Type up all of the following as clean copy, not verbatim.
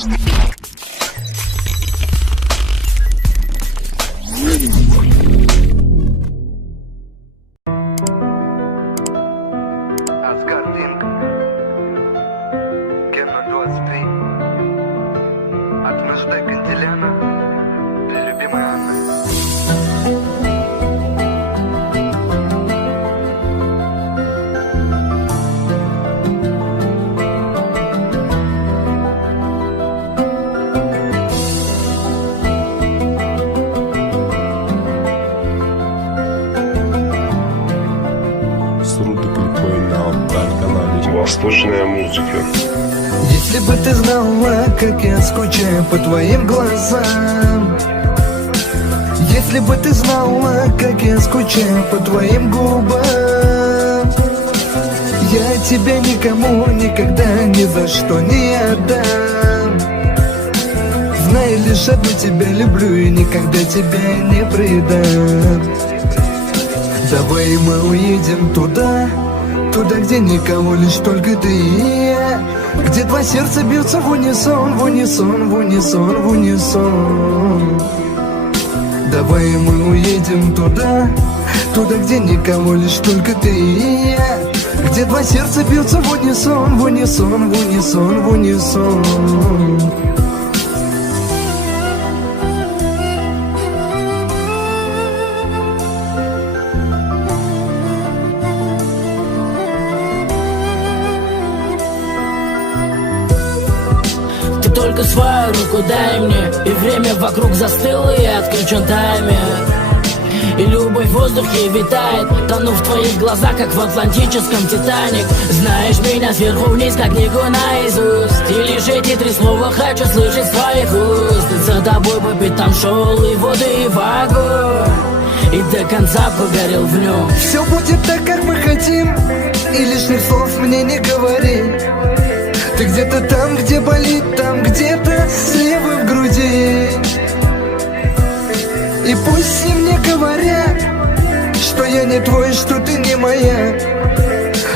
Асгардинг, Кена 23, от Нажды Кантиляна, для любимой Анны. Восточная музыка. Если бы ты знала, как я скучаю по твоим глазам, если бы ты знала, как я скучаю по твоим губам, я тебя никому никогда ни за что не отдам. Знай, лишь одну тебя люблю и никогда тебя не предам. Давай мы уедем туда, где никого, лишь только ты и я, где два сердца бьются в унисон, в унисон, в унисон, в унисон. Давай мы уедем туда, где никого, лишь только ты и я, где два сердца бьются в унисон, в унисон, в унисон, в унисон. Только свою руку дай мне, и время вокруг застыло, и отключен таймер. И любовь в воздухе витает, тону в твоих глазах, как в атлантическом Титаник. Знаешь меня сверху вниз, как книгу наизусть, и лишь эти три слова хочу слышать с твоих уст. И за тобой по пятам шел и в воду, и в огонь, и до конца погорел в нем. Все будет так, как мы хотим, и лишних слов мне не говори. Ты где-то там, где болит, там где-то слева в груди. И пусть все мне говорят, что я не твой, что ты не моя,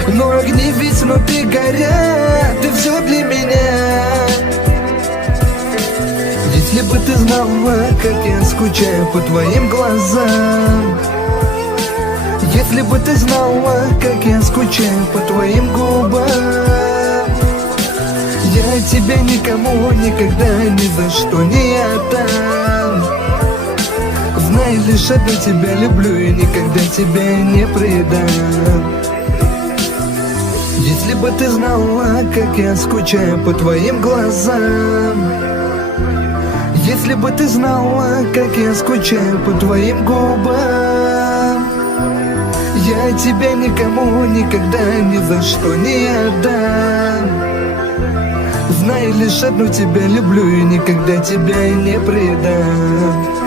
но огни ведь внутри горят, ты все для меня. Если бы ты знала, как я скучаю по твоим глазам, если бы ты знала, как я скучаю по твоим губам, я тебя никому никогда ни за что не отдам. Знай, лишь одну тебя люблю и никогда тебя не предам. Если бы ты знала, как я скучаю по твоим глазам, если бы ты знала, как я скучаю по твоим губам, я тебя никому никогда ни за что не отдам. Знай, лишь одну тебя люблю и никогда тебя не предам.